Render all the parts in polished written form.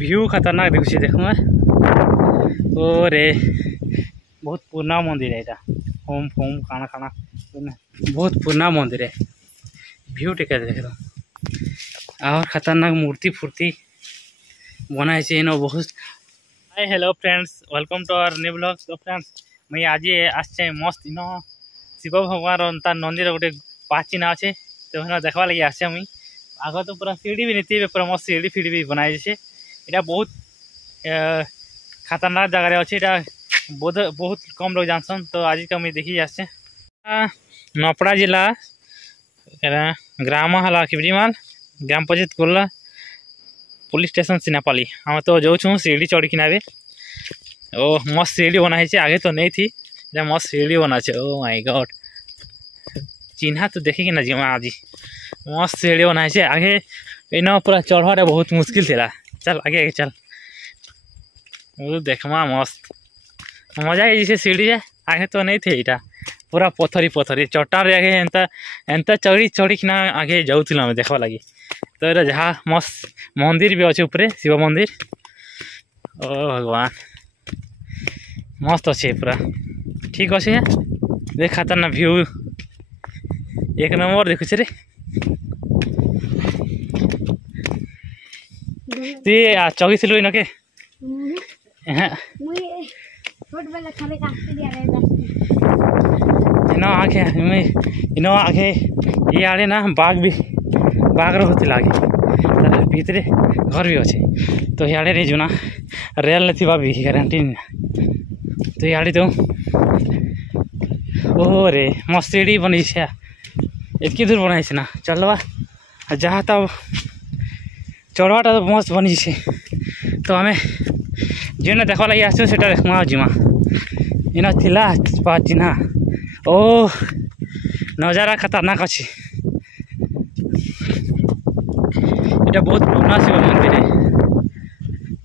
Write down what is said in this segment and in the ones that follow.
View खतरनाक दिखुचे देखो ओ रे बहुत पुराना मंदिर है होम फोम खाना खाना बहुत पुराना मंदिर है। व्यू टिका देख दो और खतरनाक मूर्ति फूर्ति बनाए इन बहुत। Hi hello friends welcome to our new blog. तो फ्रेंड्स मैं आज आसे मस्त इन शिव भगवान तार नंदीर गोटे पाचिन अच्छे तो देखा लगे आसे मुई आग तो पूरा सीढ़ी भी नहीं पूरा मस्त सीढ़ी फिड़ी भी बनाई यहाँ बहुत खतरनाक जगह अच्छे बहुत कम लोग जानसन। तो आज का मुझे देखी आसे नपड़ा जिला ग्राम हला किबरीमाल ग्राम पंचायत कोल्ला पुलिस स्टेशन सिनापाली हम तो जाऊँ सीढ़ी चढ़ी किना ओ मस्त सीढ़ी बनाई आगे तो नहीं थी मस्त सीढ़ी बना ओ माय गॉड चिन्हा तो देखी ना जीवा आज मस्त सीढ़ी बनाई आगे इन पूरा चढ़वा बहुत मुश्किल थी। चल आगे आगे चल वो देखमा मस्त मजा है जैसे सीढ़ी है आगे तो नहीं थे यहाँ पूरा पथरी पथरी चट्टान आगे एंता एंता चढ़ी चढ़ी किना आगे जाऊँ देखा लगी। तो ये जहाँ मस्त मंदिर भी अच्छे ऊपर शिव मंदिर ओ भगवान मस्त अच्छे पूरा ठीक अच्छे देख खतरना व्यू एक नंबर देखुचे रे तु चगिलु इन के इन आगे ये आड़े ना बाघ रोला आगे तार भीतरे घर भी अच्छे तो इे रे जुना रेल थी भी गारंटी तो इे तो ओ रे मस्त सीढ़ी बनी इतनी दूर बनाई ना चलवा जहाँ तब चढ़वाटा तो मस्त बनी तो आम जेना देखा लगे आस देखमा जिमा इन थिला चिन्हा ओ नजारा खतरनाक अच्छे ये बहुत पुराना शिव मंदिर है।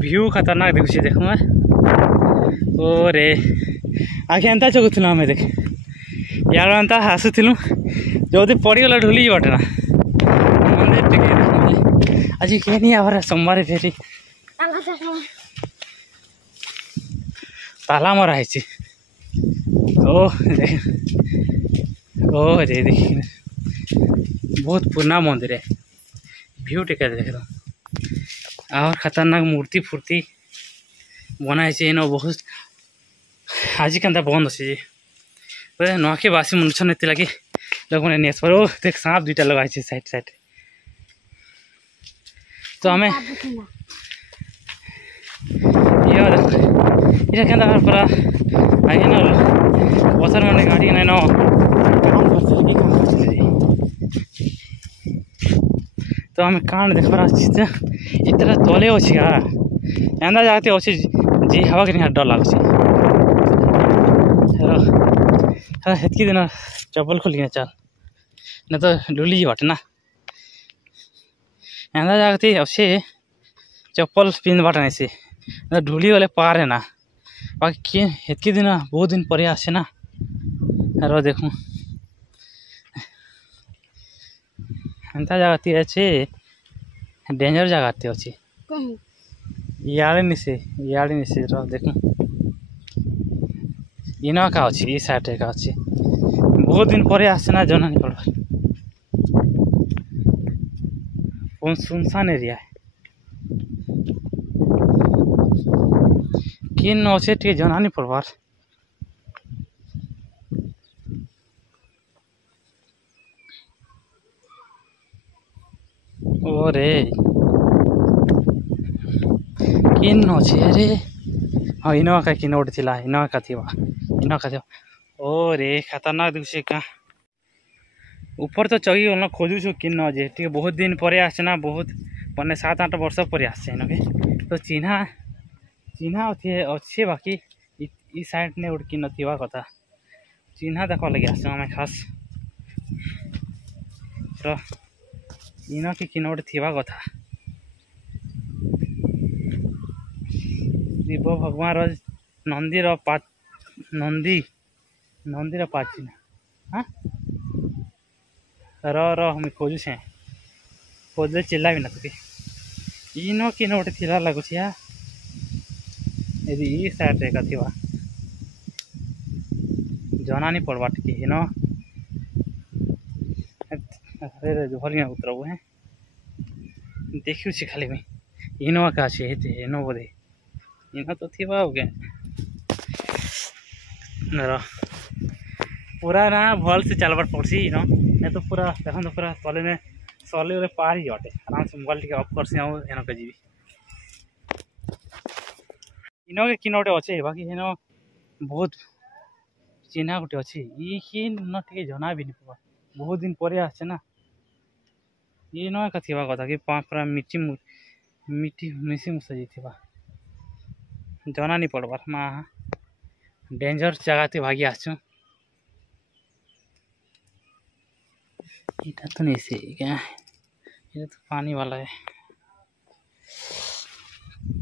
व्यू खतरनाक दिखुचे देखो ओ रे आगे एंता चगुल आम देख यार एंता हसुलु जो पड़गला ढुली जाटे ना मंदिर टे आज कह नहीं आवर सोमवार फेरी ताला मरा है ओ रे देख बहुत पुराना मंदिर है। व्यू टिका देख दो और खतरनाक मूर्ति फूर्ति बनाई इन बहुत आज का बंद अच्छे नखे बासी मुनसन एत लगे लोग मैंने नेस पर ओ देख सांप दुईटा लगाई साइड साइड तो आम ये क्या पूरा आगे ना बसर मैंने गाड़ी ना तो आम कान देख इतना तले अच्छी एंदा जाते अच्छे जी हवा के डर लगुच हेतकी दिन चप्पल खोल चल न तो डुली बाटे ना एंदा जाते अच्छे चप्पल पिंध बाटे नहीं से ढुली वाले पार है ना बाकी हेतकी दिन बहुत दिन पर आसे ना रो देखूँ एंता जगह अच्छे डेंजर जगह अच्छे इे निशे रो देखूँ इन का अच्छे ये साइड का अच्छे बहुत दिन पर आसे ना जना नहीं पड़वा सुनसान एरिया है किन अच्छे टे जना नहीं पड़वार ओ रे किन अच्छे रे हाँ इन का किन गोटे थी इन का ओ रे खतरनाक दिखे क्या ऊपर तो चढ़ी गल खोजुछु किन जे ठीक बहुत दिन पर आसे ना बहुत मैंने 7-8 वर्ष पर आसे इनके तो चिन्हा अच्छे बाकी इ साइड ने गोटे किन थी कथा चिन्हा देखा लगे आस आम खास तो इन के किन गोटे थी कथा शिव भगवान नंदीर नंदीर पाचिन हाँ र हम खोजुचे खोजले चिल्ला भी ना तुके इनो किन गोटे थिला लगुच या ई साइड रे का थिवा जना नहीं पड़वा टिके इनो अरे भलिया उतरबू है देखियो छी खाली में इनो का छे हेते इनो बोले इनो तो थिवा हो गया नरा पूरा ना भल से चलबार पड़सी इनो नहीं तो पूरा देखो तो पूरा तले में सले पार ही जाटे आराम से मोबाइल टिके ऑफ करसी आउ एनो के जीवी इनो के किन गोटे अच्छे बाकी इनो बहुत चिन्हा गोटे अच्छी ये न टिके जना भी नहीं पड़ा बहुत दिन पर आसे ना ये न का थिवा कथा कि पूरा मिट्टी मिट्टी मिसी मुसा जाइथिबा जना नहीं पड़बार माँ डेंजर जगह थी भागी आसु इटा तो नहीं से क्या ये तो पानी वाला है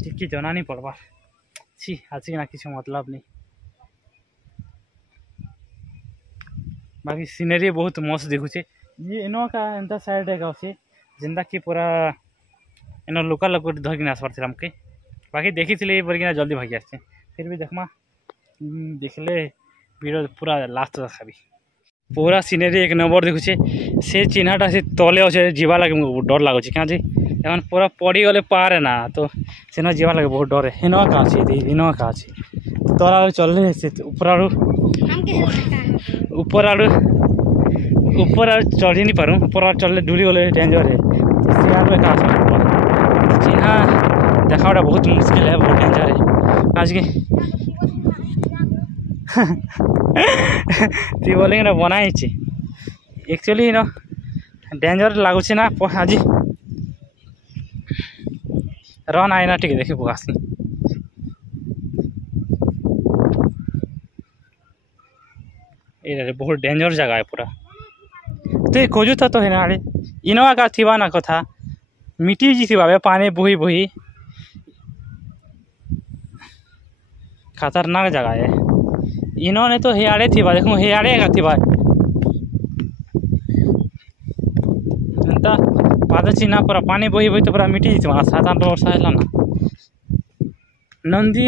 टिकी जना नहीं पड़बार छी आज ना किसी मतलब नहीं बाकी सीनरी बहुत मस्त देखुचे ये इनो का एंता साइड है अच्छे जिंदा कि पूरा इनो लोकल लोक धरिक आसबार थी हमके बाकी देखी थी बोलिकिना जल्दी भागी आसे फिर भी देखमा देखले वीडियो पूरा लास्ट देखाबी पूरा सीनरी एक नंबर देखुचे से चिन्हटा से तले अच्छे जीवा लगे डर लगुच क्या एम पूरा पड़ी गले पारे ना तो सेन जीवा लगे बहुत डर है इनो का अच्छे इनो का अच्छे तोरा चल से ऊपर आड़ चढ़ी नहीं पारूँ ऊपर आड़ चलले डूली गले डेंजर है सियार का चिन्हा देखा बहुत मुश्किल है बहुत डेंजर है आज के ती बोले ना बनाई एक्चुअली ना डेंजर लगुच ना आज रन आए ना टे देखे आसी ये बहुत डेंजर जगह है पूरा तो खोजू तो है ना आड़े इनोवा का थी ना कथा मिट्टी जी थी पानी बुही बुही खतरनाक जगह है इन्होंने तो हेयाड़े थी देखो हेयाड़े का थी पाद चिन्ह पूरा पानी बोही बोही तो पूरा मिट्टी जी थी 7-8 वर्ष है ना नंदी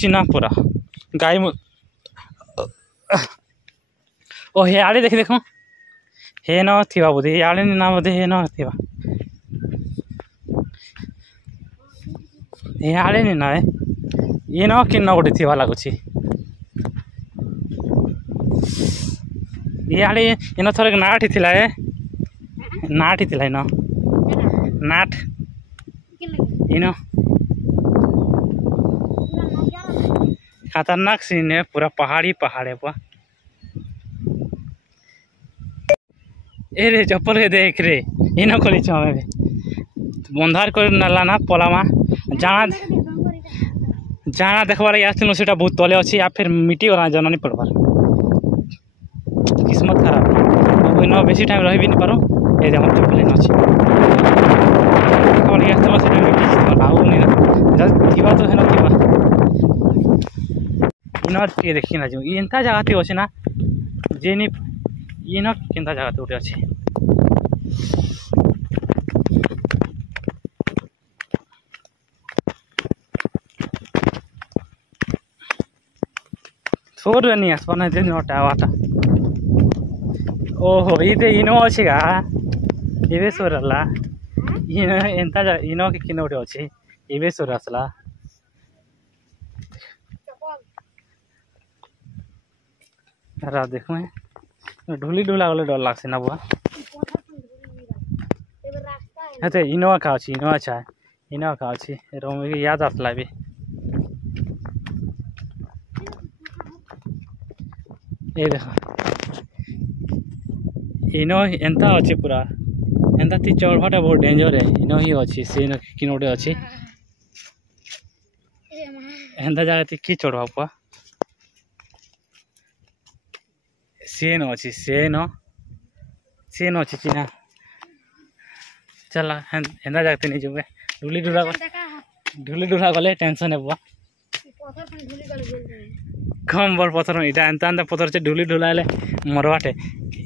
चिन्ह पूरा गाय ओ हेयाड़े देख देखो हे न थी बोधे हेयाड़े ना बोधे हे न थी हेयाड़े नहीं ना ये न कि गोटे थी लगुच इे इन थर नाट थी नाट थी इन नाट इन खतरनाक सीन है पूरा पहाड़ी पहाड़ है पूरा ए रे चप्पल के देख रे इन खोली हमें बंधार कर नाला ना पलामा जाना देखबार लगे आसलु से बहुत तले अच्छे या फिर मिट्टी वाला जना नहीं पड़बार किस्मत खराब इन बेसी टाइम रही भी नहीं पारो ये हम चप्पल इन अच्छे तो है ना इन देखी ना जो एंता जगह थी अच्छे ना जे इन केंता जगह गोटे अच्छे सोर नहीं आसपा ना नटा वाटा ओहो ये इनो अच्छे गा ये सोर इन एंता इनो के किन गोटे अच्छे ये सोर आसला देखो ढुली ढुला गले डर लगसे ना बुआ हेते इनोवा का अच्छी इनोवा अच्छा है इनोवा का अच्छी रोम याद आसला भी ये देखो इनो एंता अच्छे पूरा एंता ती चढ़वाटा बहुत डेंजर है इनो ही अच्छी से किन गोटे अच्छी एंता जगह ती कि चढ़वा पुआ सेन अच्छी सेन अच्छी चिन्हा चला एंता जगह नहीं जुबे ढुली ढुला गले टेंशन है बुआ कम बड़ पथर इटा एंता एंता पथर से ढुली ढुलाइले मरवाटे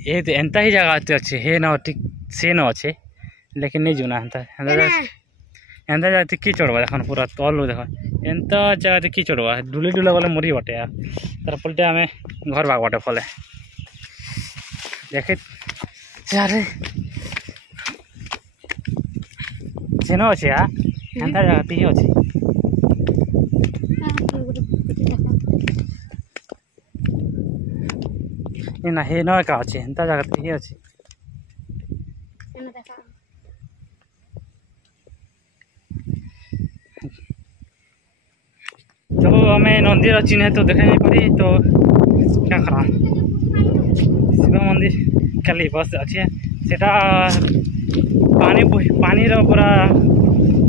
ये एंता ही जगह अच्छे हे न ठीक से न अच्छे लेकिन नहीं जुना एंता एंता जाती कि चढ़वा देख पूरा तल देख एंता जगह कि चढ़वा डुली डुला गले मरी बटे यार तार पलटे आम घर भाग बटे फले देखे अरे सेन अच्छे यार एंता जगह ती अच्छे ना हे न का अच्छे एंता जगह ती अच्छे तो हमें मंदिर चिन्ह तो देखा नहीं पारी तो क्या करा शिव मंदिर खाली बस अच्छे सेटा पानी पूरा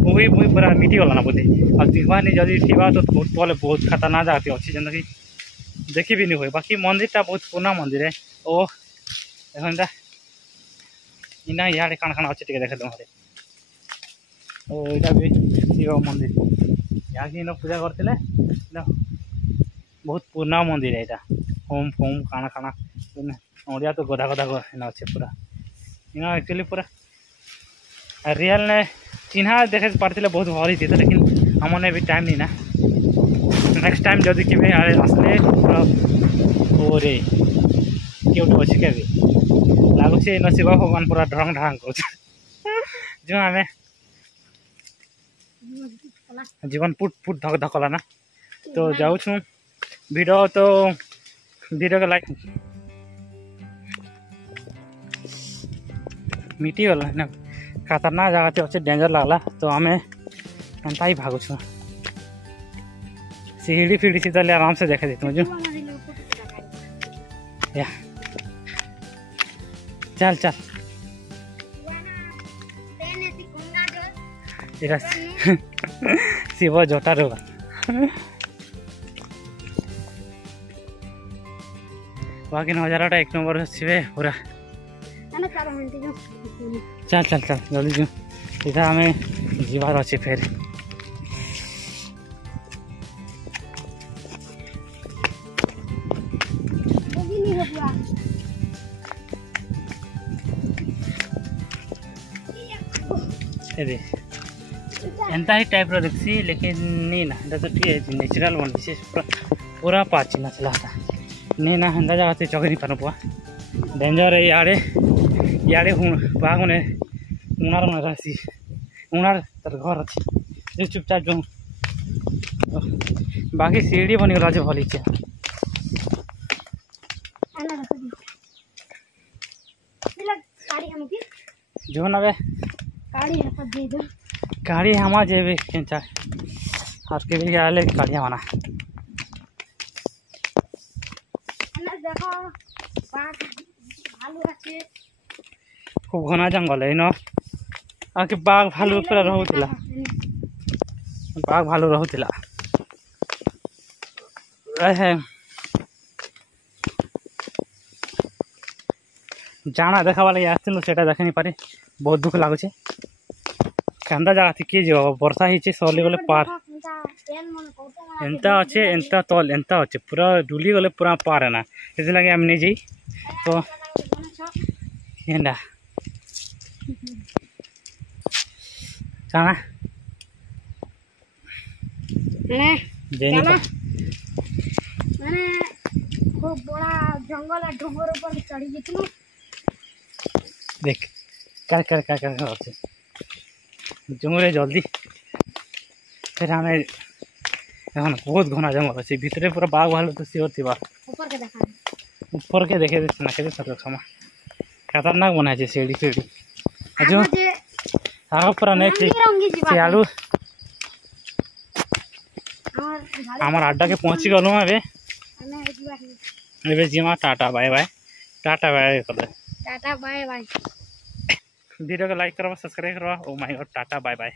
बोही बोही पूरा मिटी गला ना बोधे और दिखवानी जदि थी तो तले बहुत खतरनाक जगह अच्छी जेनता कि देखी भी नहीं हुए बाकी मंदिर टा बहुत पुराना मंदिर है ओ एखनटा इना इे काण काण अच्छे टे देखे तुम ओ यहाँ भी शिव मंदिर यहाँ कि पूजा करते बहुत पुराना मंदिर है यहाँ होम फोम काना खाना ओडिया तो गधा गधा अच्छे पूरा इना एक्चुअली पूरा रियल ने चिन्ह देखे पार्थे बहुत भरी थी लेकिन हमने भी टाइम नहीं ना नेक्स्ट टाइम जदि कि आसले पूरा ओरे क्यूट अच्छे के लगुच शिव भगवान पूरा ढंग ढांग कर जो आम जीवन पुट पुट धक धकला ना तो जाऊँ वीडियो तो वीडियो के लाइक मिटी गला ना खतरनाक जगह थे अच्छे डेंजर लगला तो आम एंता ही भागु सीढ़ी फीढ़ी सीधा आराम से देखे देते जो या चल चल शिव जोटा रोगा बाकी नजारा एक नंबर अच्छे पूरा चल चल चल जल्दी जो सीधा आम जीवार अच्छे फेर एंता ही टाइप रो देखसी लेकिन नहीं ना तो ठीक नेचुरल बन पूरा पूरा पाची ना चला नहीं ना एंता जगह से चौकी नहीं पानो पुआ डेंजर है यारे यारे बाघ ने उनार में रहसी उनार तर घर अच्छी जो चुपचाप जो बाकी सीढ़ी बनी गला भली छे जो ना गाड़ी हमार जेबे केंचा और के भी आले गाड़ी हमारा खूब घना जंगल है ना आके बाघ भालू पूरा रहूला बाघ भालू रहूला जाना देखा वाले आसलु से देख नहीं पारे बहुत दुख लगुचे केंदा जगह थी किए जा वर्षा ही सरली गले पार एंता अच्छे एंता तल एंता अच्छे पूरा डुली गले पूरा पार है ना से लगे आम नहीं जाई तो एंडा जाना खूब बड़ा जंगल है डोंगर ऊपर चढ़ी गई देख क्या कर क्या कर जंगल जल्दी फिर हमें এখন बहुत घना जंगल अच्छे भितरे पूरा बाघ भालू तो सियोर थी ऊपर के देखे ना के क्षमा खतरनाक बनाए सीढ़ी सीढ़ी जो आगे पूरा नहीं थी सियालू हमार अड्डा के पहुँची गलु एबे जीमा टाटा बाय बाय कर टाटा बाय बाय वीडियो को लाइक करवा सब्सक्राइब करवा oh my god tata bye bye.